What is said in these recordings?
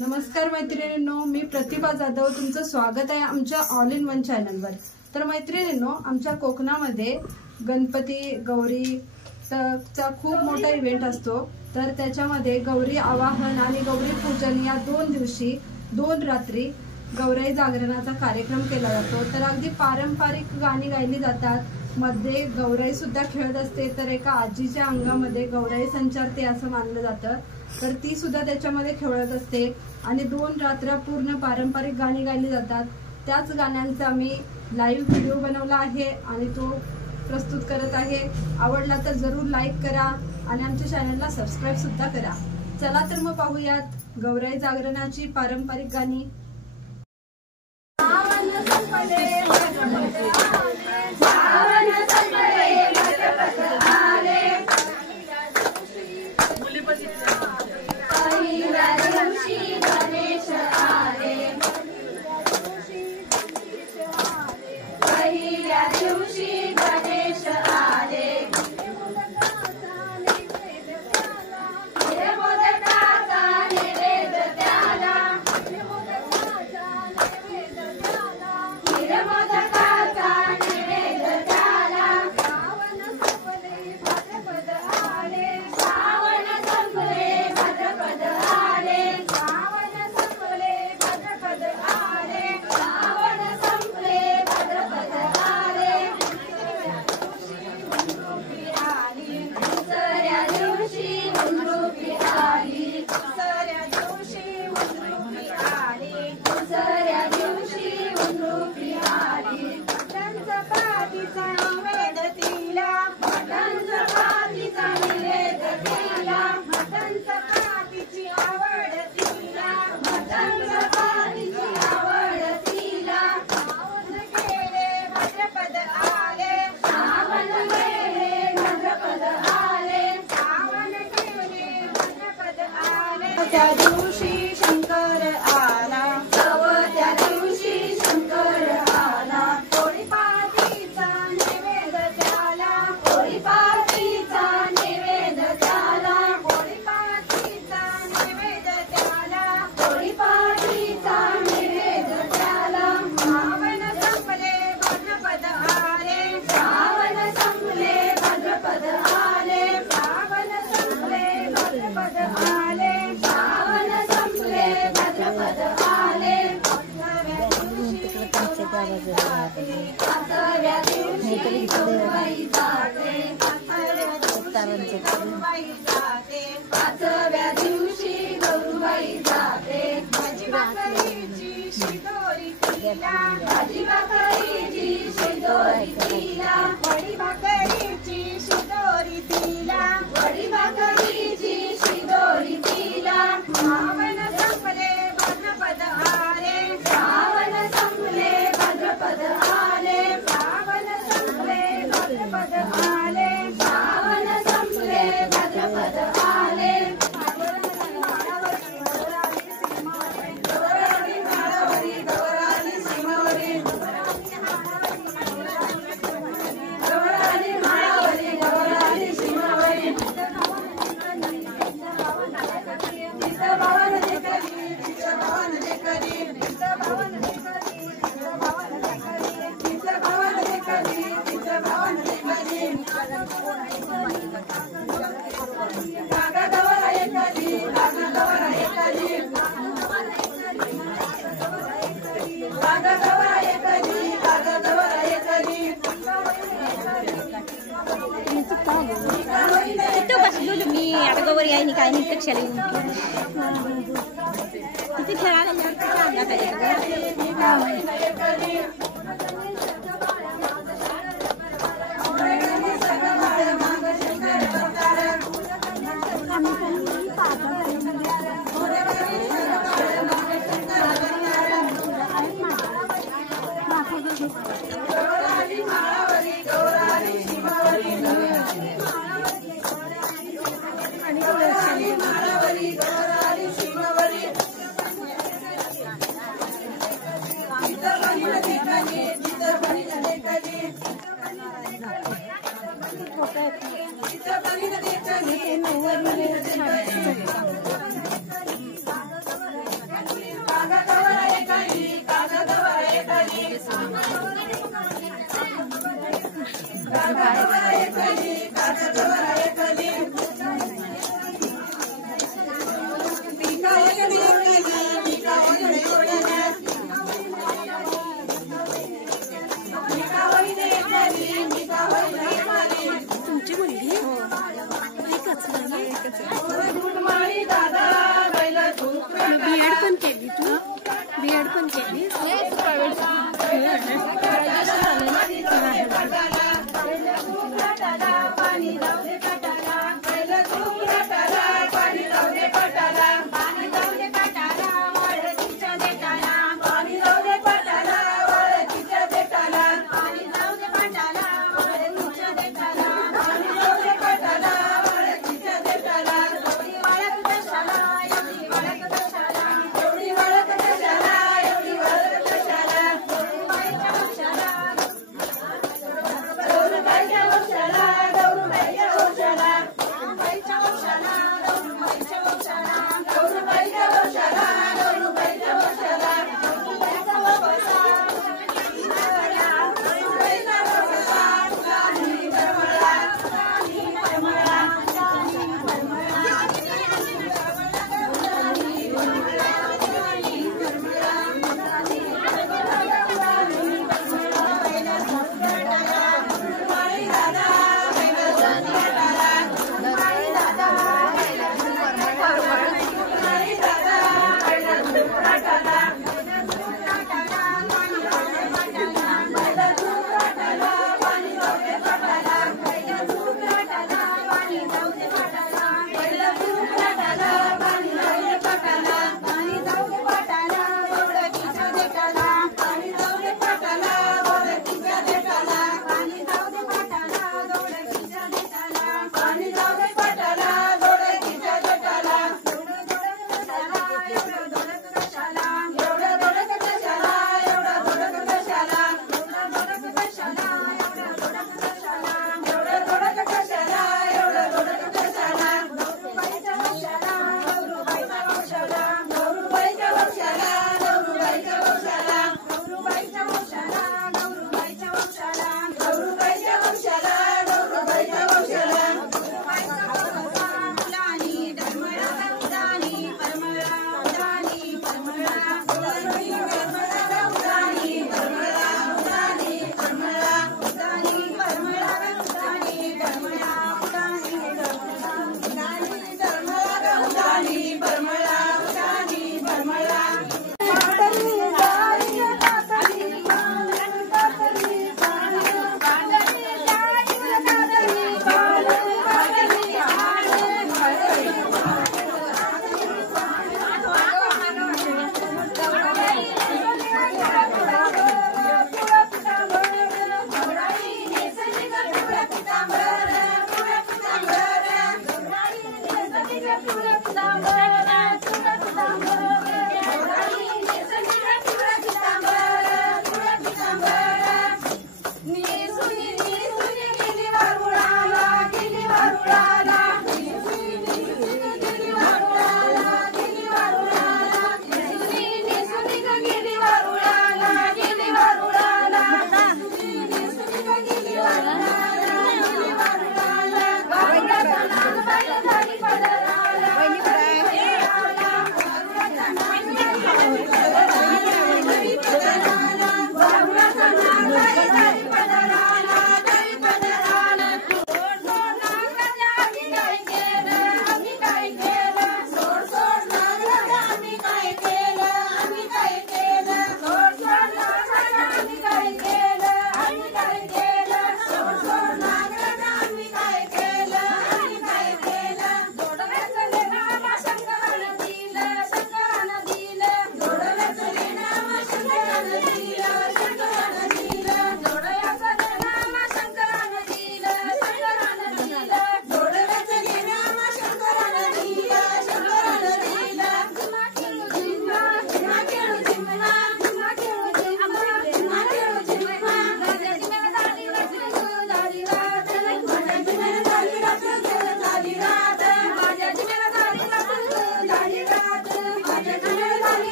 नमस्कार मैत्रिणींनो, मी प्रतिभा जाधव तुमचं स्वागत आहे आमच्या ऑल इन वन चॅनलवर। तर मैत्रिणींनो, आमच्या कोकणामध्ये गणपती गौरी चा खूप मोठा इव्हेंट असतो। तर त्याच्यामध्ये गौरी आवाहन आणि गौरी पूजन या 2 दिवशी 2 रात्री गौराई जागरणाचा कार्यक्रम केला जातो। तर अगदी पारंपरिक गाणी गायली जातात, मध्ये गौराई सुद्धा खेळत असते। तर एका आजीच्या अंगामध्ये गौराई संचारते असं मानलं जातं, तर ती सुद्धा त्याच्यामध्ये खेळत असते आणि 2 रात्र पूर्ण पारंपरिक गाणी गायली जातात। त्याच गाण्यांचा मी लाईव्ह व्हिडिओ बनवला आहे आणि तो प्रस्तुत करत आहे। आवडला तर जरूर लाईक करा आणि आमच्या चॅनलला सबस्क्राईब सुद्धा करा। चला तर मग पाहूयात गौराई जागरणाची पारंपरिक गाणी। त्या दिवशी शंकर आला, त्या दिवशी शंकर आला, पोळीपातीचा नैवेद्य त्याला, पोळीपातीचा नैवेद्य त्याला, पोळीपातीचा नैवेद्य त्याला, पोळीपातीचा नैवेद्य त्याला। श्रावण संपले भाद्रपद आले, श्रावण संपले भाद्रपद आले, श्रावण संपले भाद्रपद आले, पाचव्या दिवशी गौराई जाते, पाचव्या दिवशी गौराई जाते, भाजी भाकरीची शिदोरी तिला, भाजी भाकरीची शिदोरी तिला, वडी भाकरीची शिदोरी तिला, वडी भाकरीची शिदोरी तिला। श्रावण संपले भाद्रपद आले, श्रावण संपले भाद्रपद आले, श्रावण संपले भाद्रपद आले, श्रावण संपले भाद्रपद आले। मी आता गौरी आहे काय नाही कक्षाला तिथे खेळायला गौराई तुमची मुलगी बीएड पण केली तू बीएड पण केली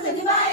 साधनी बाया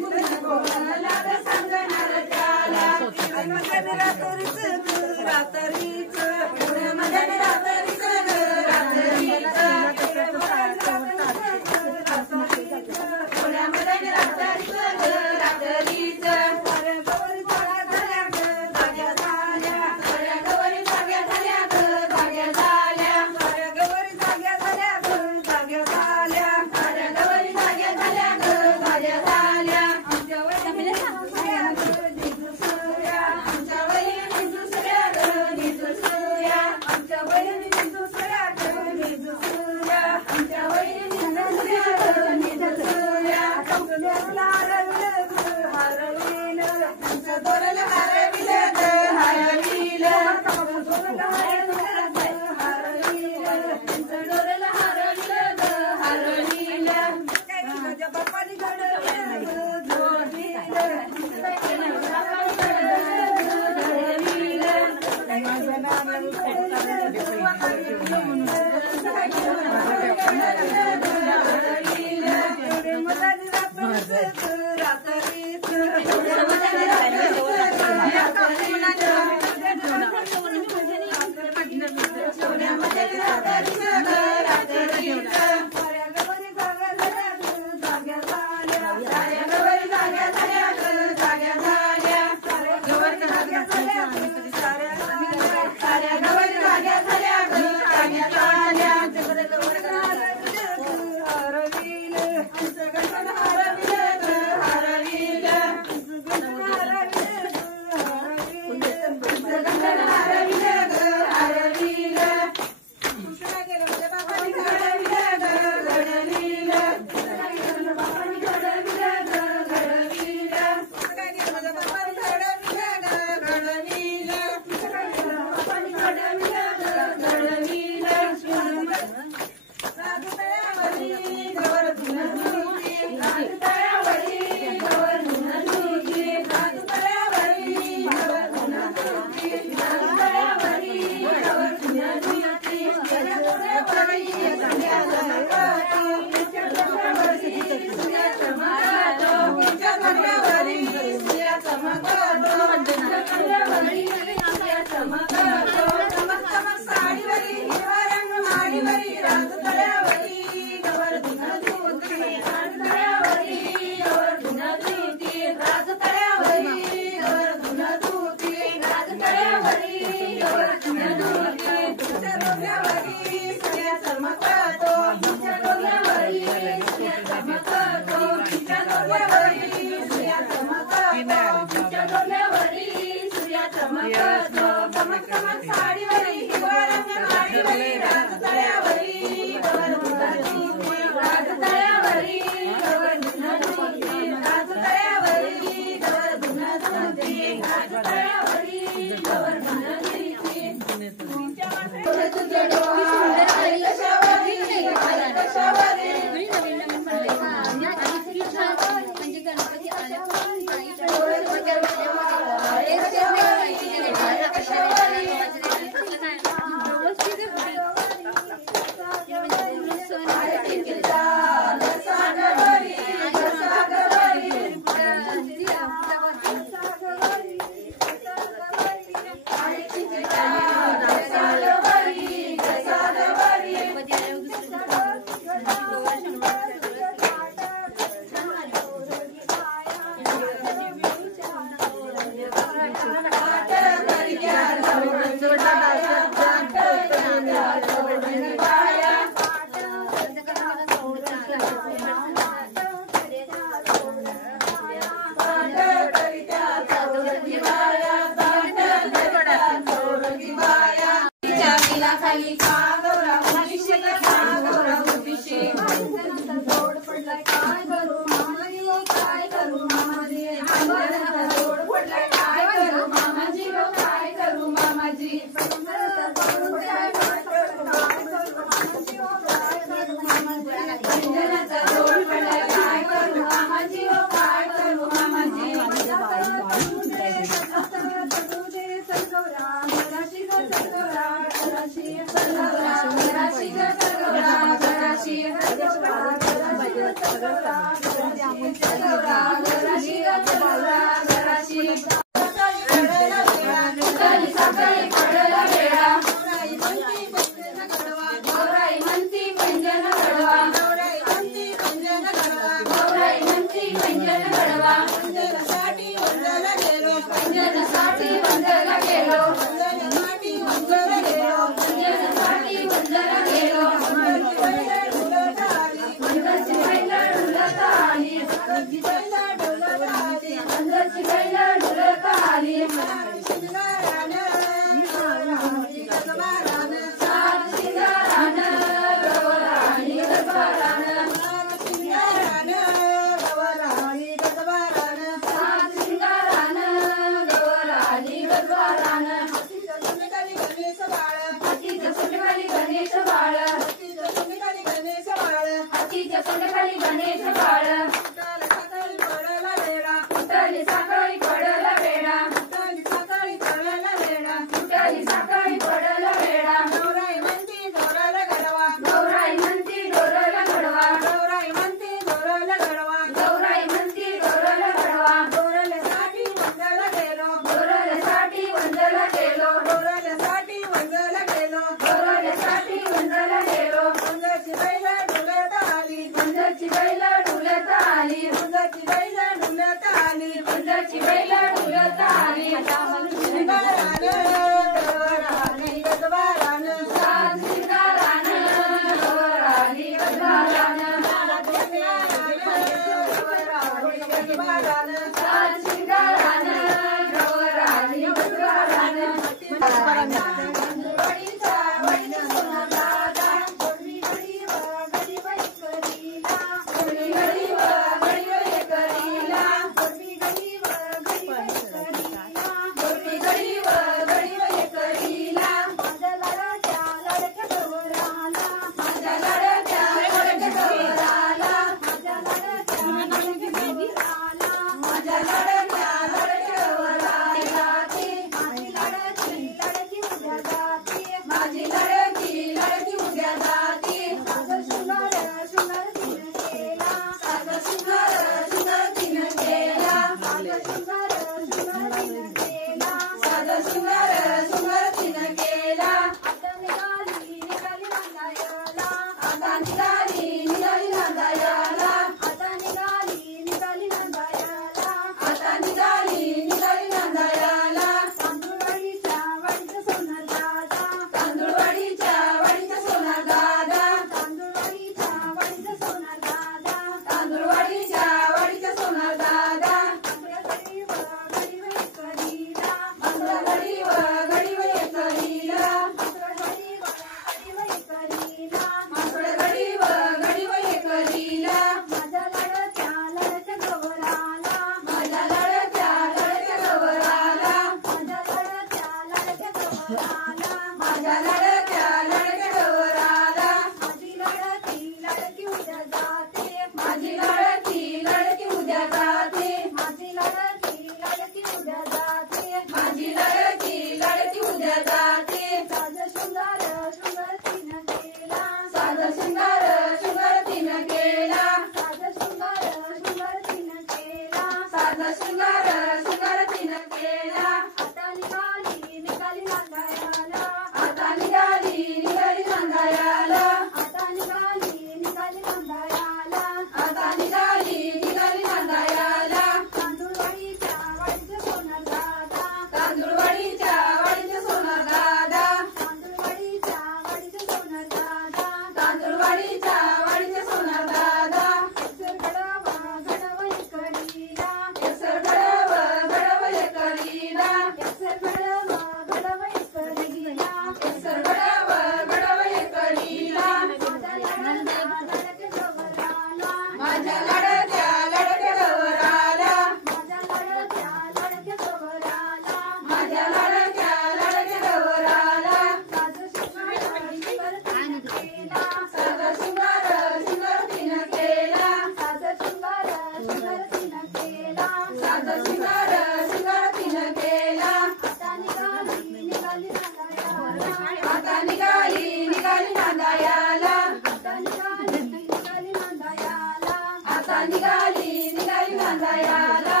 आता निघाली निघाली नांदायाला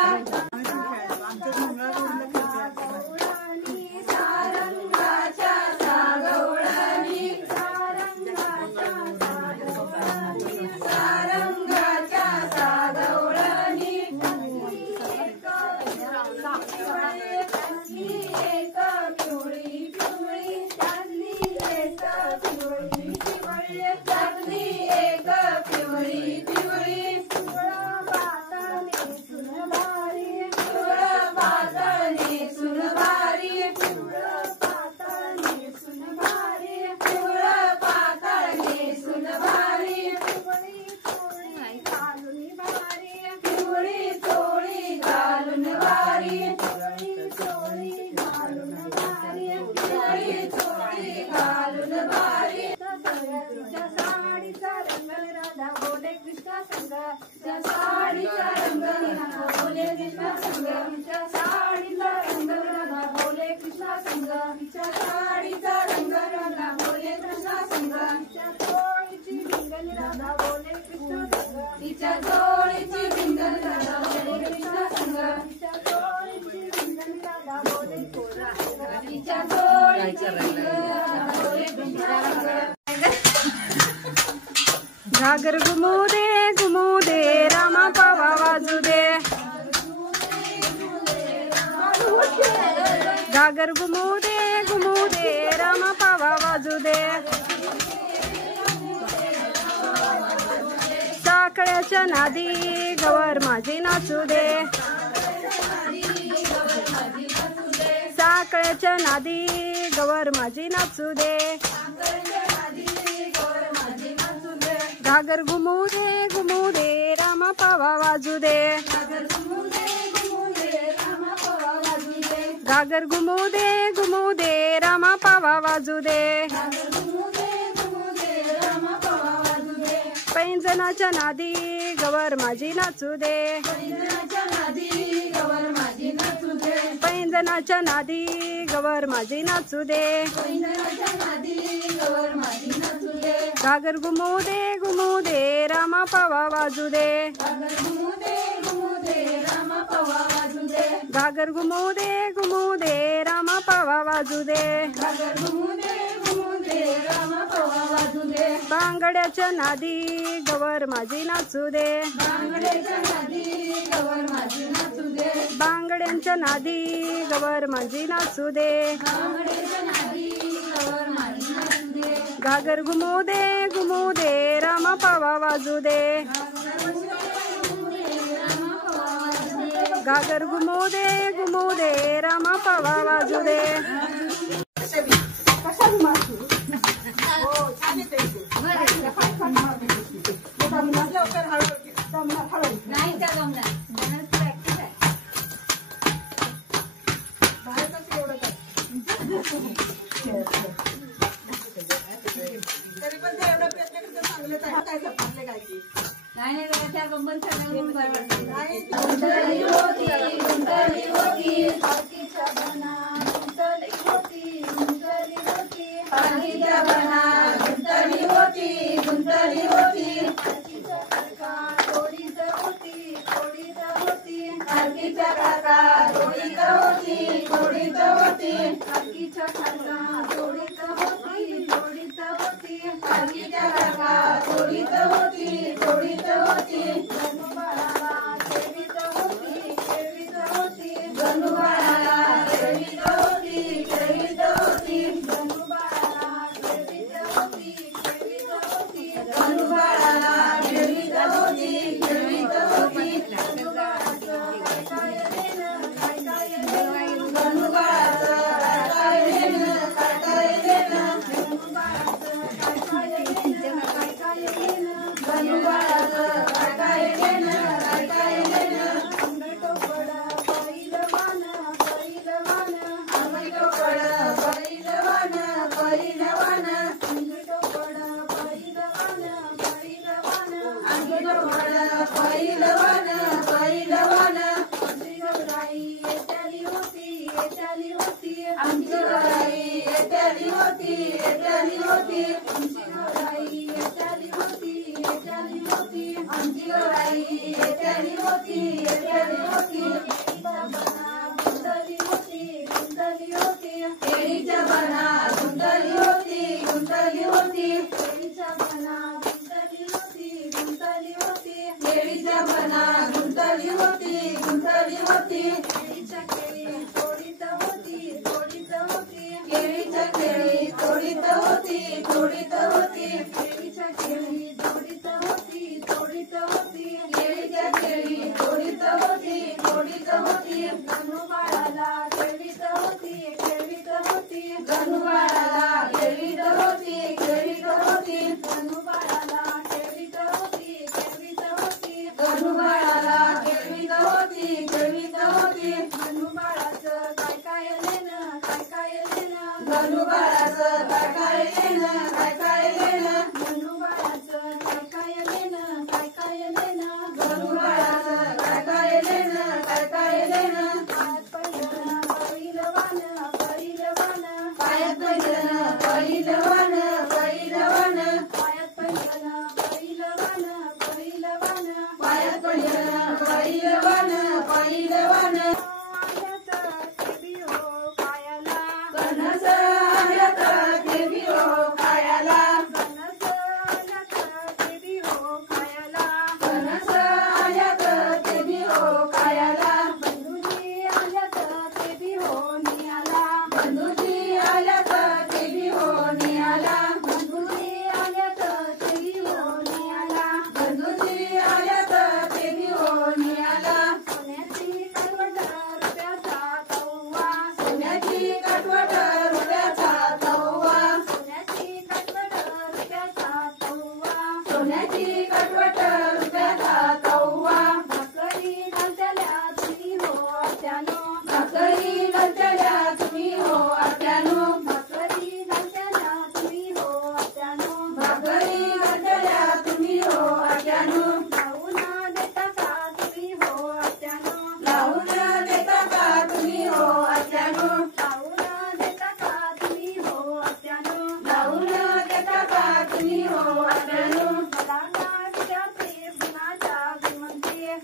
सारंगाच्या सागवळणी सारंगाच्या सागवळणी एक पिवळी पिवळी त्यातली एक पिवळी पिवळी त्यातली एक पिवळी पिवळी साडीचा रंग राधा बोले कृष्णा संग साडीचा रंग राधा बोले कृष्णा संग साडीचा रंग राधा बोले कृष्णा संग साडीचा रंग राधा बोले कृष्णा संग चोळीची भिंगल राधा बोले कृष्णा संग तिच्या चोळीची भिंगल राधा बोले कृष्णा संग तिच्या चोळीची भिंगल राधा बोले कृष्णा संग तिच्या चोळीची भिंगल राधा बोले कृष्णा संग घागर घुमू दे रामा पावा वाजू दे घागर घुमू दे रामा पावा वाजू दे साकळ्याच्या नादी गवर माझी नाचू दे साकळ्याच्या नादी गवर माझी नाचू दे घागर घुमू दे रामा पावा वाजू दे घागर घुमू दे रामा पावा वाजू दे पैंजनाच्या नादी गवर माझी नाचू दे पैंजनाच्या नादी गवर माझी नाचू दे घागर घुमू दे रामा पावा वाजू दे घागर घुमू दे रामा पावा वाजू दे बांगड्याच्या नादी गवर माझी नाचू दे बांगड्यांच्या नादी गवर माझी नाचू दे घागर घुमू दे रामा पावा वाजू दे घागर घुमू दे रामा पावा वाजू दे असताना गुंतली होती केळीच्या केळी तोडीत होती केळीच्या केळी तोडीत होती केळीच्या केळी तोडीत होती केळीच्या केळी तोडीत होती गणूबाळाला खेळवीत होती गणूबाळाला खेळवीत होती गणूबाळाला खेळवीत होती गणूबाळाला खेळवीत होती गणूबाळाचं काय काय लेणं गणूबाळाचं काय काय लेणं गणूबाळाचं काय काय लेणं गणूबाळाचं काय काय लेणं पायात पहिलं पहिलवान पायात पहिलं पहिलवान पायात पहिलं पहिलवान कणस आल्यात देवी हो खायला कणस आल्यात देवी हो खायला बंधुजी आल्यात देवी हो नियाला बंधुजी आल्यात देवी हो नियाला सोन्याची करवट रुपयाचा तव्वा सोन्याची करवट रुपयाचा तव्वा भाकरी घालत्याल्या तुम्ही हो आत्यानो भाकरी घालत्याल्या तुम्ही हो आत्यानो लावून देता का तुम्ही हो आत्यानो लावून देता का तुम्ही हो आत्यानो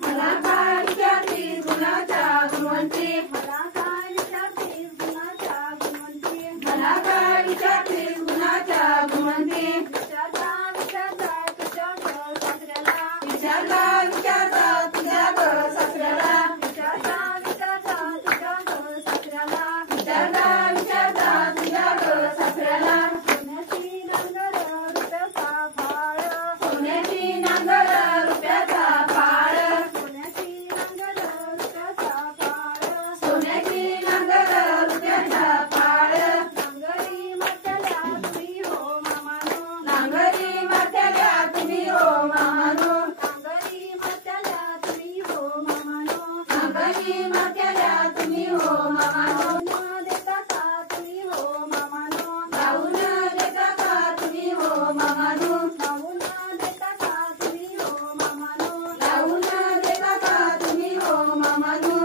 मला काय विचारते गुणाच्या गुणवंती मला काय विचारते गुणाच्या गुणवंती विचारला तुझ्या सासऱ्याला सोन्याची नांगर रुपयाचा फाळ नांगरी मारत्याल्या तुम्ही हो मामानो नांगरी मारत्याल्या तुम्ही हो मामानो देता का तुम्ही हो मामानो लावून देता का तुम्ही हो मामानो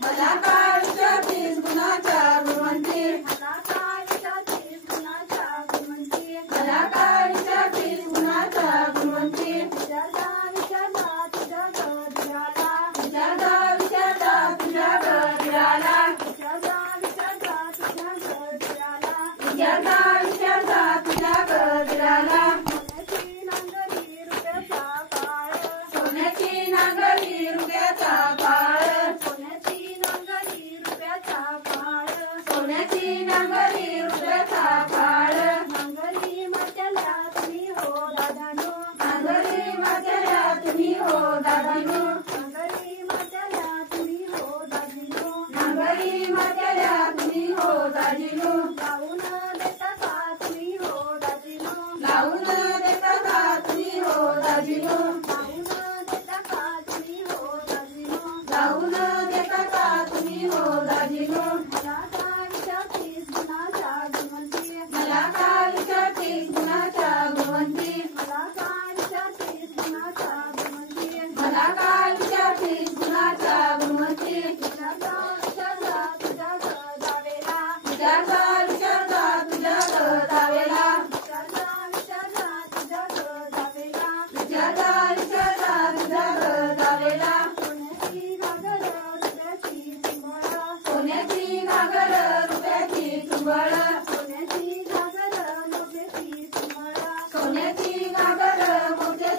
मला काय विचारतेस गुणाच्या गुणवंती विचारता तुझ्या गदिराला सोन्याची नांगरी रुपयाचा काळ नांगरी मारत्याल्या तुम्ही हो दादानो लावून देता का तुम्ही हो दाजीनो मला काय विचारतेस गुणाच्या गुणवंती सोन्याची घागर मोठे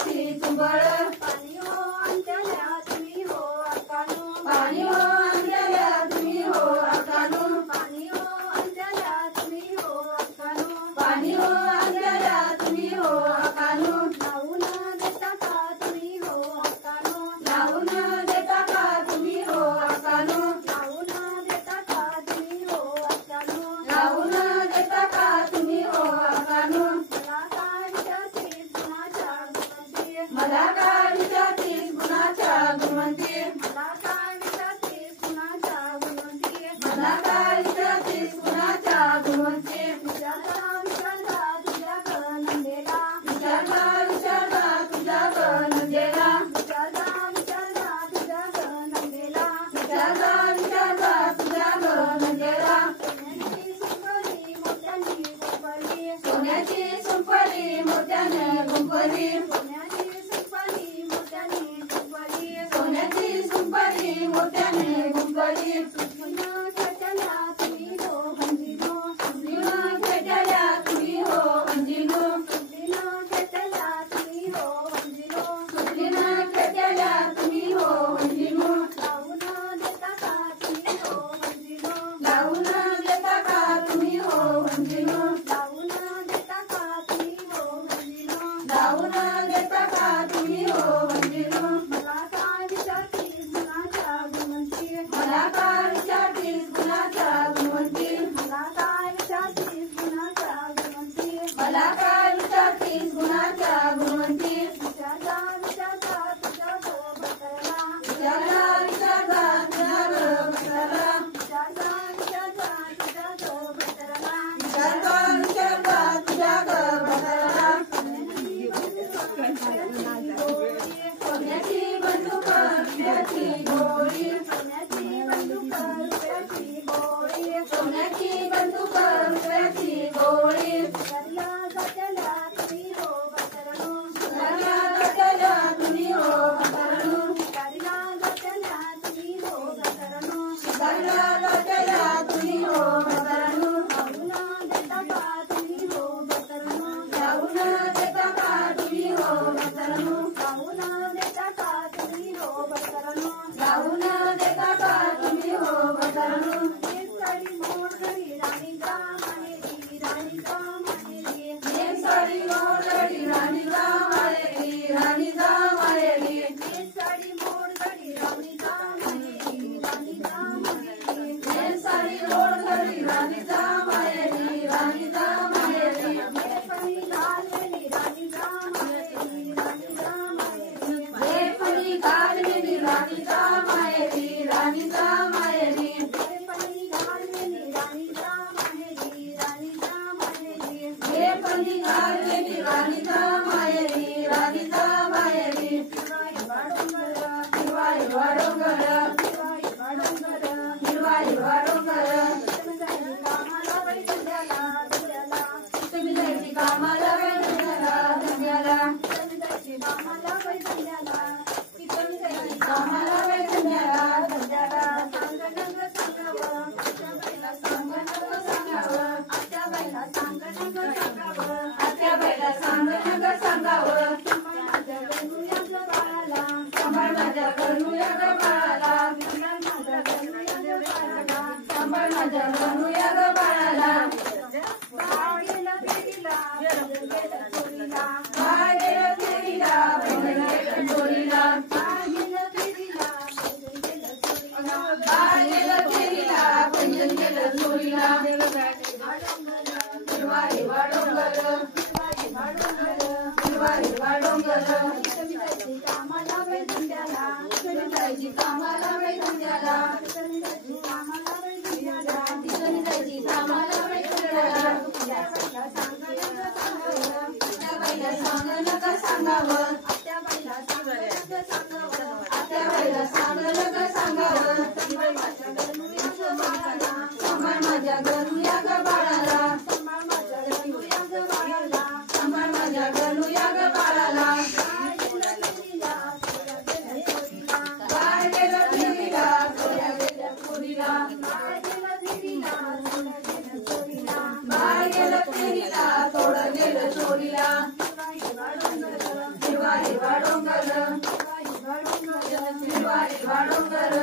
हिरवा डोंगर कामाला बाई धंद्याला जायची कामाला बाई धंद्याला कामाला बाई धंद्याला जायची कामाला बाई धंद्याला त्या बाईला सांग नका सांगावं त्या बाईला सांग नका सांगावं त्या बाईला सांग नका सांगावं सांभाळ माझ्या गरुया ग बाळाला सांभाळ माझ्या गरुया ग बाळाला सांभाळ माझ्या गरुया ग बाळाला काय गेलं फिरीला थोड्या गेल्या पुरीला काय गेलं फिरीला थोडं गेलं चोरीला हिरवा हिरवा डोंगर हिरवा हिरवा डोंगर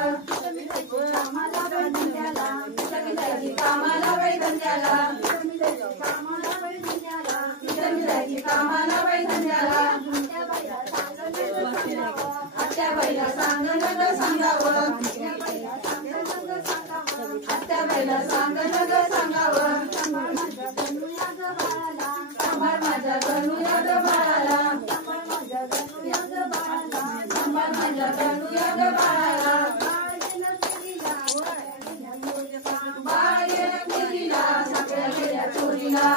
कामाला बाई धंद्याला कामाला बाई धंद्याला कामाला बाई धंद्याला आत्या बाईला सांग नग सांगावं आत्या बाईला सांग नग सांगावं सांभाळ माझ्या गणूया ग बाळाला सांभाळ माझ्या गणूया ग बाळाला सांभाळ माझ्या गणूया ग बाळाला सांभाळ माझ्या गणूया ग बाळाला बाळ गेलं फिरीला सगळ्या गेल्या चोरीला